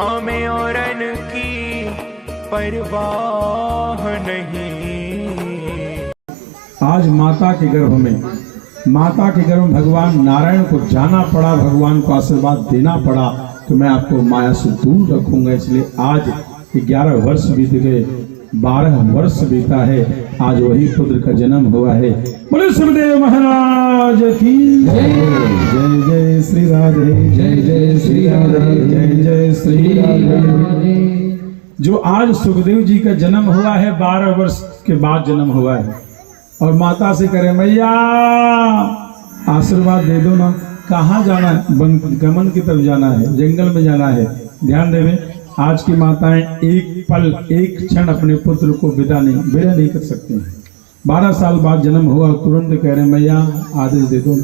हमें औरन की परवाह नहीं। आज माता के गर्भ में भगवान नारायण को जाना पड़ा, भगवान को आशीर्वाद देना पड़ा तो मैं आपको माया से दूर रखूंगा। इसलिए आज 11 वर्ष बीत गए, 12 वर्ष बीता है, आज वही पुत्र का जन्म हुआ है। बोले सुखदेव महाराज की जय। जय जय श्री राधे, जय जय श्री राधे, जय जय श्री राधे। जो आज सुखदेव जी का जन्म हुआ है, 12 वर्ष के बाद जन्म हुआ है, और माता से करे मैया आशीर्वाद दे दो ना। कहाँ जाना है? गमन की तरफ जाना है, जंगल में जाना है। ध्यान देवे, आज की माताएं एक पल एक क्षण अपने पुत्र को विदा नहीं कर सकती हैं। 12 साल बाद जन्म हुआ, तुरंत कह रहे मैया आदेश दे दो।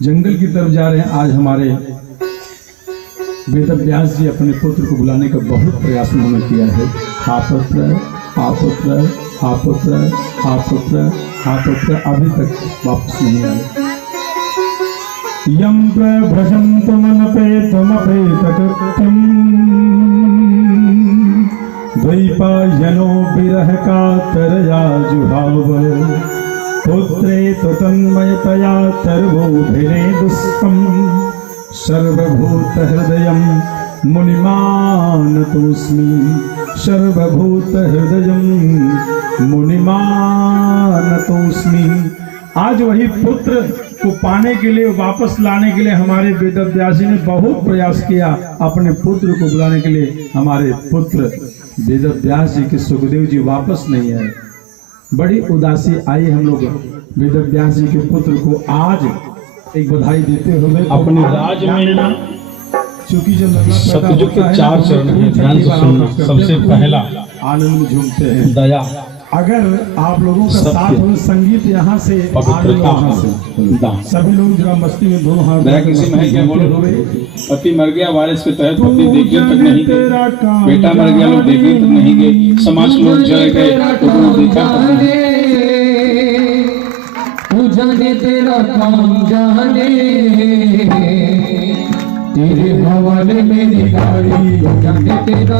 जंगल की तरफ जा रहे हैं। आज हमारे वेदव्यास जी अपने पुत्र को बुलाने का बहुत प्रयास उन्होंने किया है। आप पुत्र अभी तक वापस नहीं आए। यम प्रभ्रजन्तु मनपेतमपेतकृत्यम् द्वैपायनो विरह कातरया जुहाव पुत्रे तु तन्मयतया तर्वोभिने दुष्टम् सर्वभूत हृदयं मुनिमानतोऽस्मि सर्वभूत हृदयं मुनिमानतोऽस्मि। आज वही पुत्र को पाने के लिए, वापस लाने के लिए हमारे वेदव्यास जी ने बहुत प्रयास किया। अपने पुत्र को बुलाने के लिए हमारे पुत्र वेदव्यास जी के सुखदेव जी वापस नहीं आए। बड़ी उदासी आई हम लोग वेदव्यास जी के पुत्र को आज एक बधाई देते हुए अपने राज में, चूंकि जब सतयुग के 4 चरण हैं, ध्यान से सुनना। सबसे पहला आनंद में झूमते हैं दया। अगर आप लोगों का साथ हो, संगीत यहाँ से, यहाँ से सभी लोग जरा मस्ती में दोनों हाथ किसी में क्या बोले पति मर गया वारिस के तहत पत्नी देखने तक नहीं गई, बेटा मर गया लोग देखने तक नहीं गए, समाज के लोग जय गए तो देखा तक नहीं। जाने तेरा काम जाने तेरे हवाले मेरी गाड़ी जाने तेरा।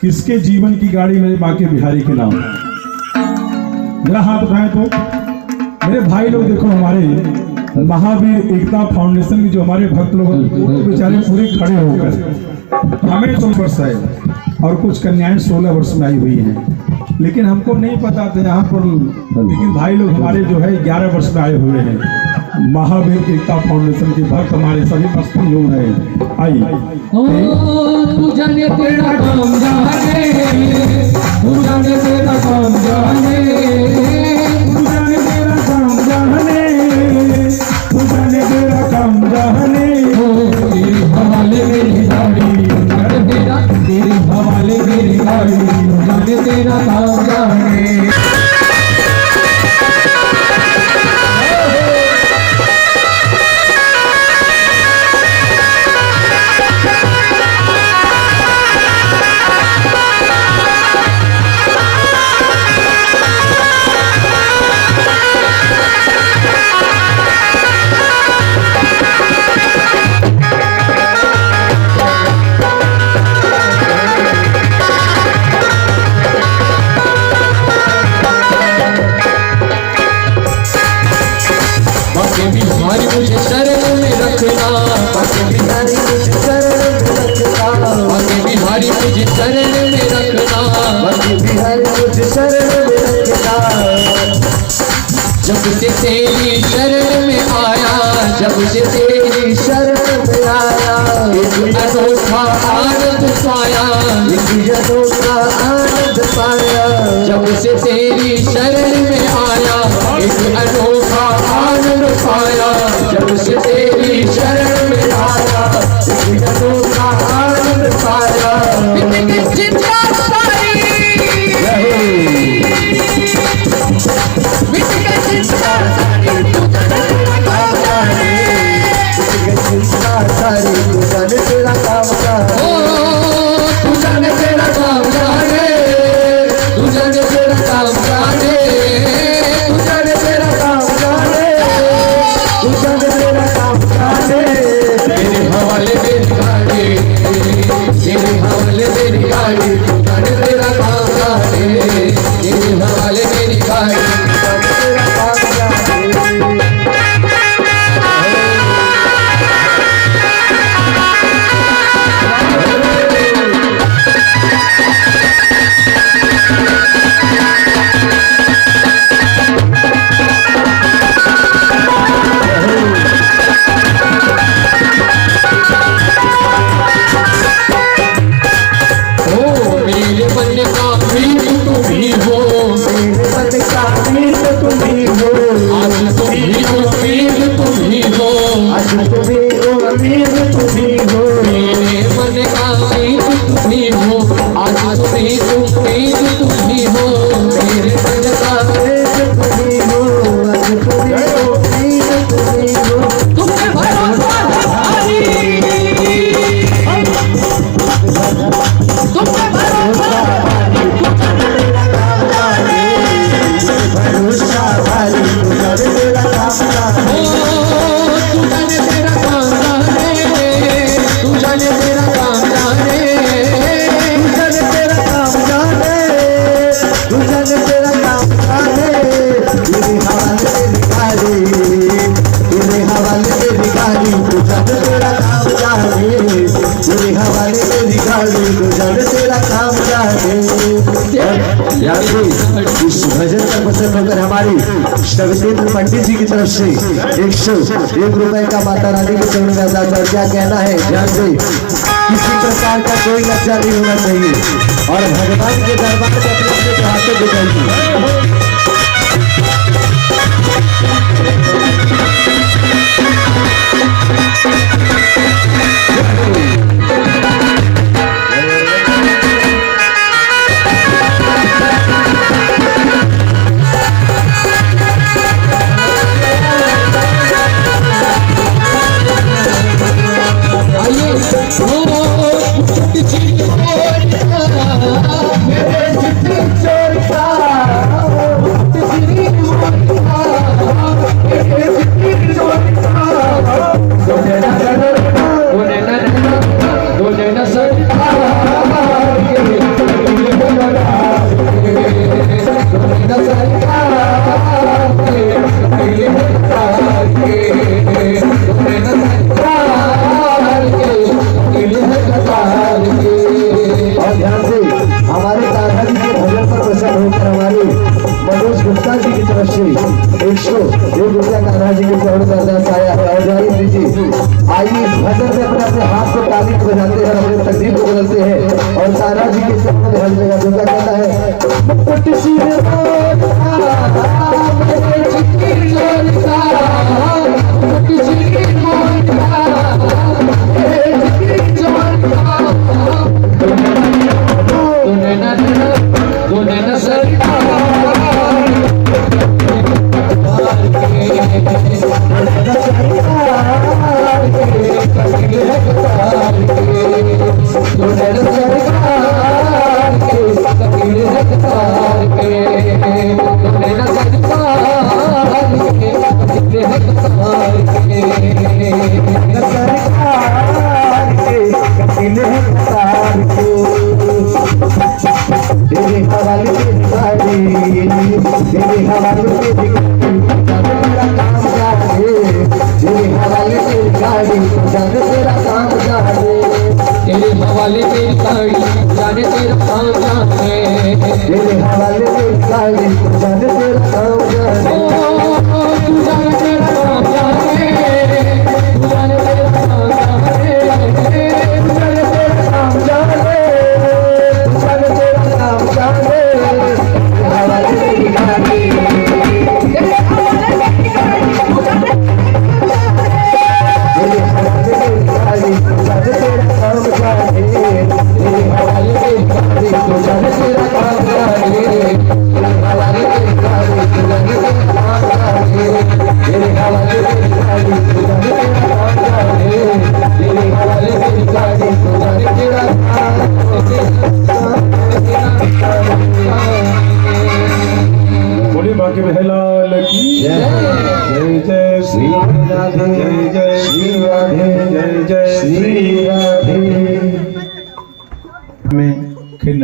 किसके जीवन की गाड़ी? मेरे बांके बिहारी के नाम। मेरा हाथ उठाए तो मेरे भाई लोग देखो, हमारे महावीर एकता फाउंडेशन की जो हमारे भक्त लोग बेचारे पूरे खड़े होकर, हमें 2 वर्ष है और कुछ कन्याएं 16 वर्ष में आई हुई हैं, लेकिन हमको नहीं पता था यहाँ पर। लेकिन भाई लोग हमारे जो है 11 वर्ष में आए हुए हैं। महावीर एकता फाउंडेशन के भक्त हमारे सभी मस्त लोग हैं। आई तू जाने तेरा काम जाने, तू जाने तेरा काम जाने, तू जाने तेरा काम जाने, तू जाने तेरा काम जाने। तेरे हवाले मेरी गाड़ी तेरे हवाले मेरी गाड़ी जाने तेरा काम जाने। मुझे शरण में रखना, बाके बिहारी मुझे शरण में रखना, बाके बिहारी मुझे शरण में रखना, बाके बिहारी मुझे शरण में रखना। जब से तेरी शरण में आया, जब से तेरी शरण में आया, एक अनोखा आनंद पाया, एक अनोखा आनंद पाया। जब से तेरी शरण में आया, एक अनोखा आनंद पाया। जब से तेरी शरण में आया, एक अनोखा आनंद पाया। चिंता सारी चिंता सारी तू जाने तेरा काम जाने, तू जाने तेरा काम जाने, तू जाने तेरा काम जाने, तू जाने तेरा काम जाने, तू जाने तेरा काम सवितेंद्र पंडित जी की तरफ से 101 रुपए का माता रानी के चरण में अदा कर। क्या कहना है ध्यान से, किसी प्रकार का कोई लज्जा नहीं होना चाहिए और भगवान के दरबार में अपने हाथों दिखाइए।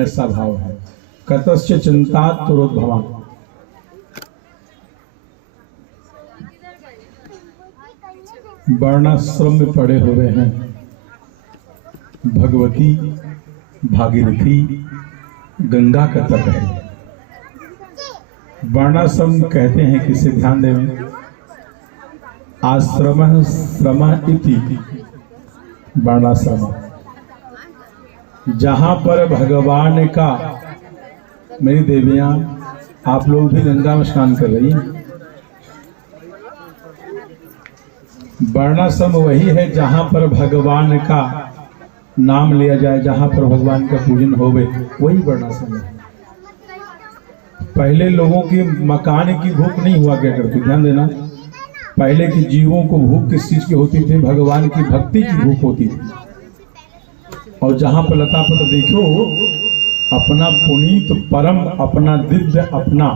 सा भाव है कतस्य चिंता तुरोद्भवा। वर्णाश्रम में पड़े हुए हैं भगवती भागीरथी गंगा का तट है। वर्णाश्रम कहते हैं किसे, ध्यान दें, आश्रम श्रम इति वर्णाश्रम, जहां पर भगवान का, मेरी देवियां आप लोग भी गंगा में स्नान कर रही हैं, वर्णाश्रम वही है जहां पर भगवान का नाम लिया जाए, जहां पर भगवान का पूजन होवे, वही वर्णाश्रम है। पहले लोगों की मकान की भूख नहीं हुआ क्या करती, ध्यान देना, पहले के जीवों को भूख किस चीज की होती थी, भगवान की भक्ति की भूख होती थी। और जहां पर लता पत्र देखो, अपना पुनीत परम, अपना दिव्य, अपना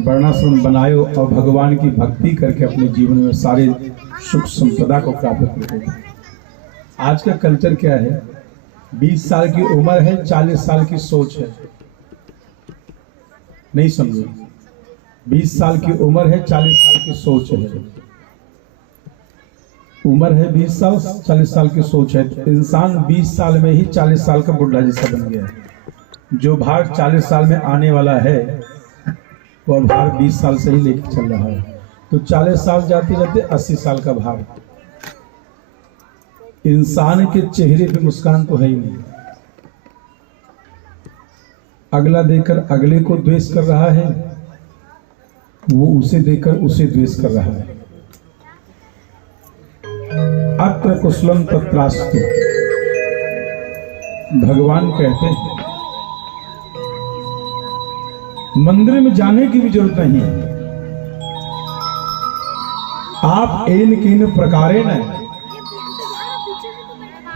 वर्णाश्रम बनायो और भगवान की भक्ति करके अपने जीवन में सारे सुख संपदा को प्राप्त करते हैं। आज का कल्चर क्या है, 20 साल की उम्र है, 40 साल की सोच है, नहीं समझे, 20 साल की उम्र है, 40 साल की सोच है, उम्र है 20 साल, 40 साल की सोच है। इंसान 20 साल में ही 40 साल का बुढ़ा जैसा बन गया है। जो भाग 40 साल में आने वाला है वह भार 20 साल से ही लेके चल रहा है। तो 40 साल जाते जाते 80 साल का भार। इंसान के चेहरे पे मुस्कान तो है ही नहीं। अगला देखकर अगले को द्वेष कर रहा है, वो उसे देखकर उसे द्वेष कर रहा है। अत्र कुशलम तत्रास्तु, भगवान कहते हैं मंदिर में जाने की भी जरूरत नहीं है। आप एन किन प्रकारेण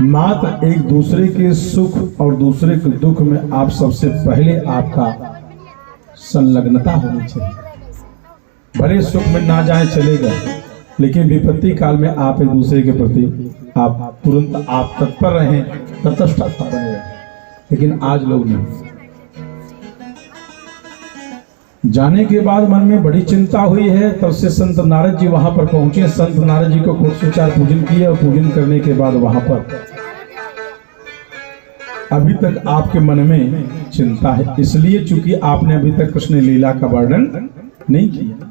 मात्र एक दूसरे के सुख और दूसरे के दुख में आप सबसे पहले आपका संलग्नता होनी चाहिए। भले सुख में ना जाए चलेगा, लेकिन विपत्ति काल में आप एक दूसरे के प्रति आप तुरंत आप तत्पर रहें, तटस्थ बने। लेकिन आज लोग नहीं। जाने के बाद मन में बड़ी चिंता हुई है, तब से संत नारद जी वहां पर पहुंचे। संत नारद जी को षोडशोपचार पूजन किया और पूजन करने के बाद वहां पर अभी तक आपके मन में चिंता है, इसलिए चूंकि आपने अभी तक कृष्ण लीला का वर्णन नहीं किया।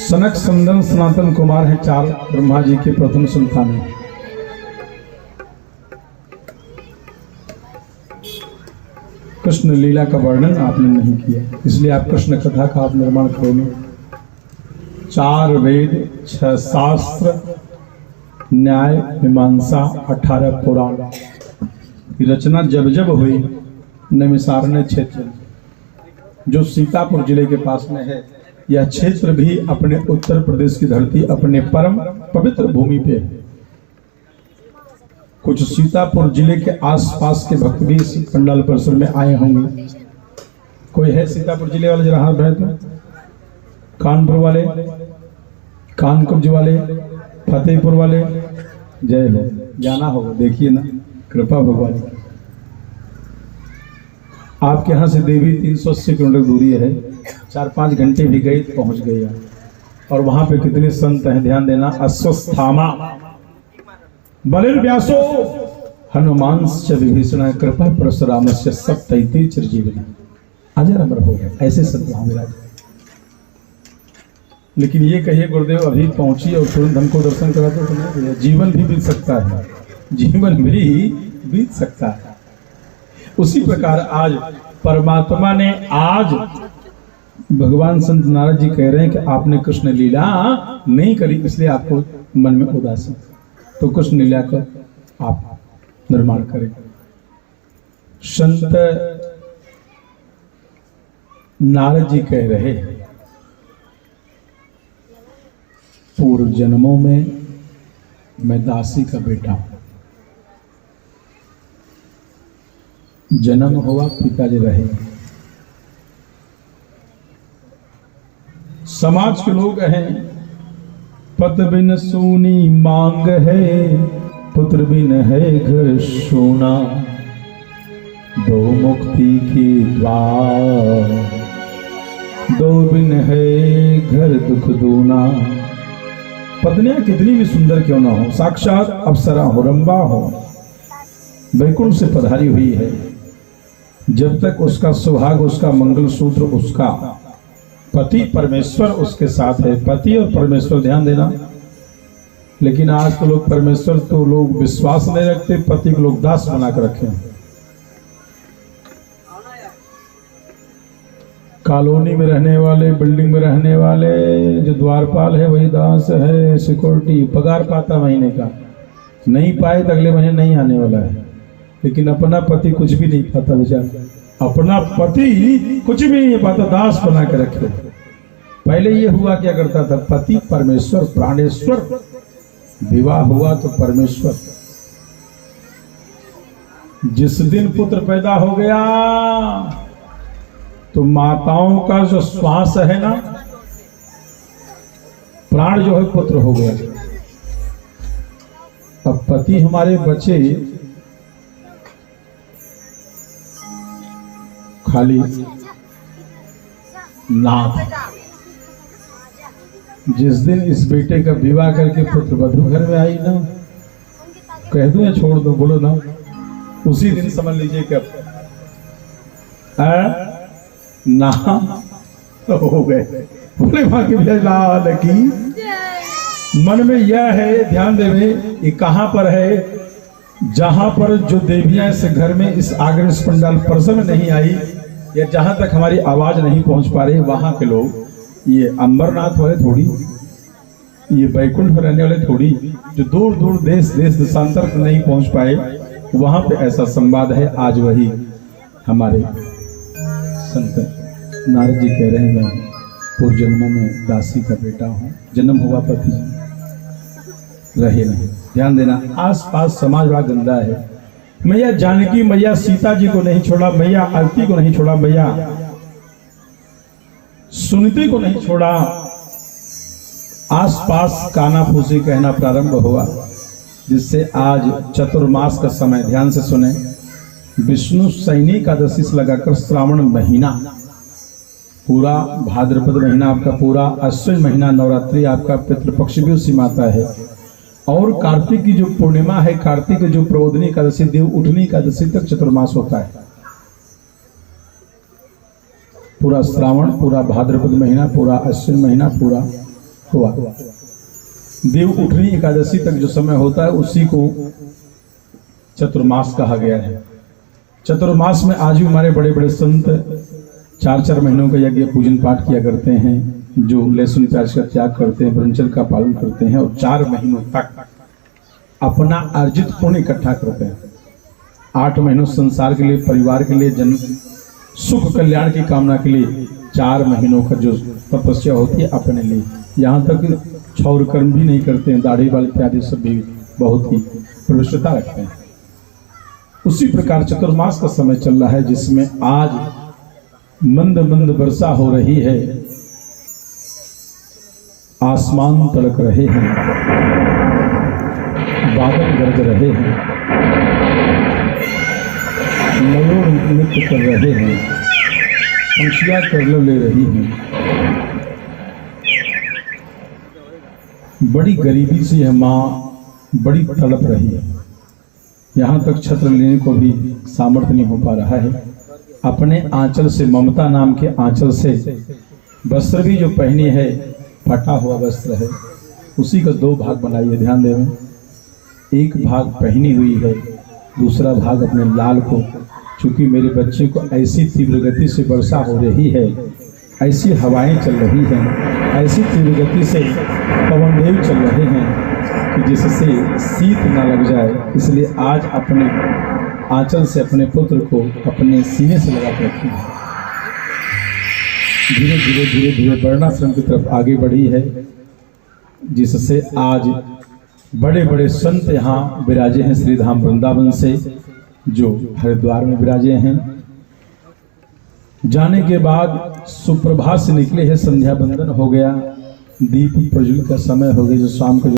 सनक संदन सनातन कुमार हैं, 4 ब्रह्मा जी के प्रथम संतान हैं। कृष्ण लीला का वर्णन आपने नहीं किया, इसलिए आप कृष्ण कथा का आप निर्माण करोगे। 4 वेद, 6 शास्त्र, न्याय मीमांसा, 18 पुराण की रचना जब जब हुई नैमिषारण्य क्षेत्र जो सीतापुर जिले के पास में है, यह क्षेत्र भी अपने उत्तर प्रदेश की धरती, अपने परम पवित्र भूमि पे है। कुछ सीतापुर जिले के आसपास के भक्त भी इस पंडाल परिसर में आए होंगे। कोई है सीतापुर जिले वाले? जरा हाथ बढ़ाए तो। कानपुर वाले, कानकुब्ज वाले, फतेहपुर वाले, जय हो। जाना होगा, देखिए ना, कृपा भगवान की। आपके यहाँ से देवी 380 किलोमीटर दूरी है, 4-5 घंटे भी गए तो पहुंच गए। और वहां पे कितने संत हैं, ध्यान देना। अश्वस्थामा, बलिर्व्यासो, हनुमांश्च विभीषण, कृपा परशुरामस्य सप्तैते चिरजीविनः। अजर अमर हो गए ऐसे संत वहां मिला। लेकिन ये कहिए गुरुदेव अभी पहुंची और तुरंत हमको दर्शन कराते तो नहीं भैया, जीवन भी बीत सकता है, जीवन भी बीत सकता है। उसी प्रकार आज परमात्मा ने, आज भगवान संत नारद जी कह रहे हैं कि आपने कृष्ण लीला नहीं करी, इसलिए आपको मन में उदासी। तो कृष्ण लीला का आप निर्माण करें। संत नारद जी कह रहे हैं पूर्व जन्मों में मैं दासी का बेटा हूं, जन्म हुआ पिताजी रहे। समाज के लोग हैं पत बिन सूनी मांग है, पुत्र बिन है घर सोना, दो मुक्ति के द्वार, दो बिन है घर दुख दूना। पत्नियां कितनी भी सुंदर क्यों ना हो, साक्षात अप्सरा हो, रंबा हो, वैकुंठ से पधारी हुई है, जब तक उसका सुहाग, उसका मंगलसूत्र, उसका पति परमेश्वर उसके साथ है। पति और परमेश्वर, ध्यान देना। लेकिन आज तो लोग परमेश्वर तो लोग विश्वास नहीं रखते, पति को लोग दास बना कर रखे हैं। कॉलोनी में रहने वाले, बिल्डिंग में रहने वाले, जो द्वारपाल है वही दास है, सिक्योरिटी, पगार पाता महीने का, नहीं पाए तो अगले महीने नहीं आने वाला है। लेकिन अपना पति कुछ भी नहीं पाता बेचारा, अपना पति कुछ भी नहीं पाता, दास बना के रखे। पहले ये हुआ क्या करता था, पति परमेश्वर प्राणेश्वर, विवाह हुआ तो परमेश्वर। जिस दिन पुत्र पैदा हो गया तो माताओं का जो श्वास है ना, प्राण जो है पुत्र हो गया। अब पति हमारे बचे खाली नाथ। जिस दिन इस बेटे का विवाह करके पुत्र वधू घर में आई ना, कह दो या छोड़ दो, बोलो ना, उसी दिन समझ लीजिए कि ना तो हो गए। बोले माँ की लाल की मन में यह है, ध्यान देवे, ये कहां पर है, जहां पर जो देवियां इस घर में इस आगरण पंडाल परिसर में नहीं आई, या जहां तक हमारी आवाज नहीं पहुंच पा रही, वहां के लोग, ये अंबरनाथ वाले थोड़ी, ये बैकुंठ में रहने वाले थोड़ी, जो दूर दूर देश देशांतर तक नहीं पहुंच पाए, वहां पे ऐसा संवाद है। आज वही हमारे संत नारद जी कह रहे हैं, मैं पूर्व जन्मों में दासी का बेटा हूं, जन्म हुआ पति रहे नहीं। ध्यान देना, आस पास समाज बड़ा गंदा है। मैया जानकी, मैया सीता जी को नहीं छोड़ा, मैया आरती को नहीं छोड़ा, मैया सुनती को नहीं छोड़ा। आसपास कानाफूसी कहना प्रारंभ हुआ, जिससे आज चतुर्मास का समय, ध्यान से सुने, विष्णु सैनी एकादशी से लगाकर श्रावण महीना, पूरा भाद्रपद महीना आपका, पूरा अश्विन महीना नवरात्रि आपका, पितृपक्ष भी उसी माता है, और कार्तिक की जो पूर्णिमा है, कार्तिक की जो प्रबोधनी एकादशी, देव उठनी एकादशी तक चतुर्मास होता है। पूरा श्रावण, पूरा भाद्रपद महीना, पूरा अश्विन महीना पूरा हुआ। देव उठनी एकादशी तक जो समय होता है उसी को चतुर्मास कहा गया है। चतुर्मास में आज भी हमारे बड़े बड़े संत 4-4 महीनों का यज्ञ पूजन पाठ किया करते हैं, जो लहसुन प्याज का त्याग करते हैं, ब्रह्मचर्य का पालन करते हैं, और 4 महीनों तक अपना अर्जित पुण्य इकट्ठा करते हैं। 8 महीनों संसार के लिए, परिवार के लिए, जन्म सुख कल्याण की कामना के लिए 4 महीनों का जो तपस्या होती है अपने लिए, यहाँ तक क्षौर कर्म भी नहीं करते हैं, दाढ़ी वाले इत्यादि सब भी बहुत ही प्रविष्टता रखते हैं। उसी प्रकार चतुर्मास का समय चल रहा है, जिसमें आज मंद मंद वर्षा हो रही है, आसमान तड़क रहे हैं, बादल गरज रहे हैं, मयूर नृत्य कर रहे हैं, पंछियां करल ले रही हैं। बड़ी गरीबी से यह माँ बड़ी तड़प रही है, यहाँ तक छत्र लेने को भी सामर्थ्य नहीं हो पा रहा है। अपने आंचल से, ममता नाम के आंचल से वस्त्र भी जो पहनी है, फटा हुआ वस्त्र है, उसी का 2 भाग बनाइए। ध्यान देवें, एक भाग पहनी हुई है, दूसरा भाग अपने लाल को, चूंकि मेरे बच्चे को ऐसी तीव्र गति से वर्षा हो रही है, ऐसी हवाएं चल रही हैं, ऐसी तीव्र गति से पवनदेव चल रहे हैं कि जिससे शीत ना लग जाए, इसलिए आज अपने आंचल से अपने पुत्र को अपने सीने से लगा कर रखी है। धीरे धीरे धीरे धीरे वर्णाश्रम की तरफ आगे बढ़ी है, जिससे आज बड़े बड़े संत यहाँ विराजे हैं, श्रीधाम वृंदावन से, जो हरिद्वार में विराजे हैं। जाने के बाद सुप्रभात से निकले हैं, संध्या बंदन हो गया, दीप प्रज्वलित का समय हो गया, जो शाम को